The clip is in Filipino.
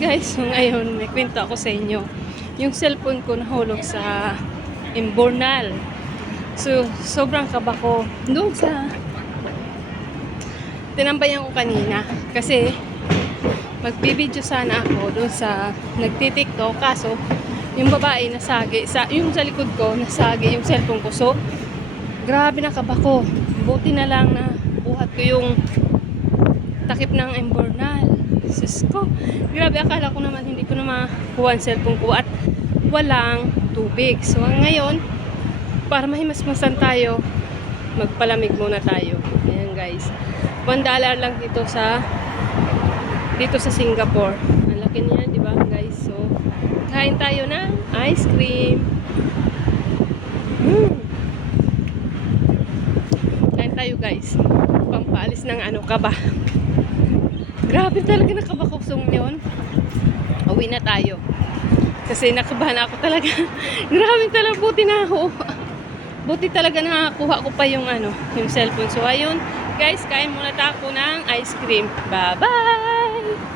Guys, so ngayon may kwento ako sa inyo. Yung cellphone ko nahulog sa Imbornal. So, sobrang kaba ko. Doon sa tinambayan ko kanina. Kasi, magbibideo sana ako doon sa nagtitiktok. Kaso, yung babae nasagi. Yung sa likod ko, nasagi yung cellphone ko. So, grabe na kaba ko. Buti na lang na buhat ko yung takip ng Imbornal. Sus ko. Grabe, akala ko naman hindi ko na makuha ang cellphone ko at walang tubig. So, ngayon, para mahimasmasan tayo, magpalamig muna tayo. Ayan guys. $1 lang dito sa Singapore. Ang laki niya, di ba guys? So, kain tayo ng ice cream. Kain tayo guys. Pampaalis ng kaba. Grabe talaga nakabakosong yun. Uwi na tayo. Kasi nakabahan ako talaga. Grabe talaga, buti na ako. Buti talaga nakakuha ko pa yung yung cellphone. So ayun, guys, kain muna tayo ng ice cream. Bye-bye!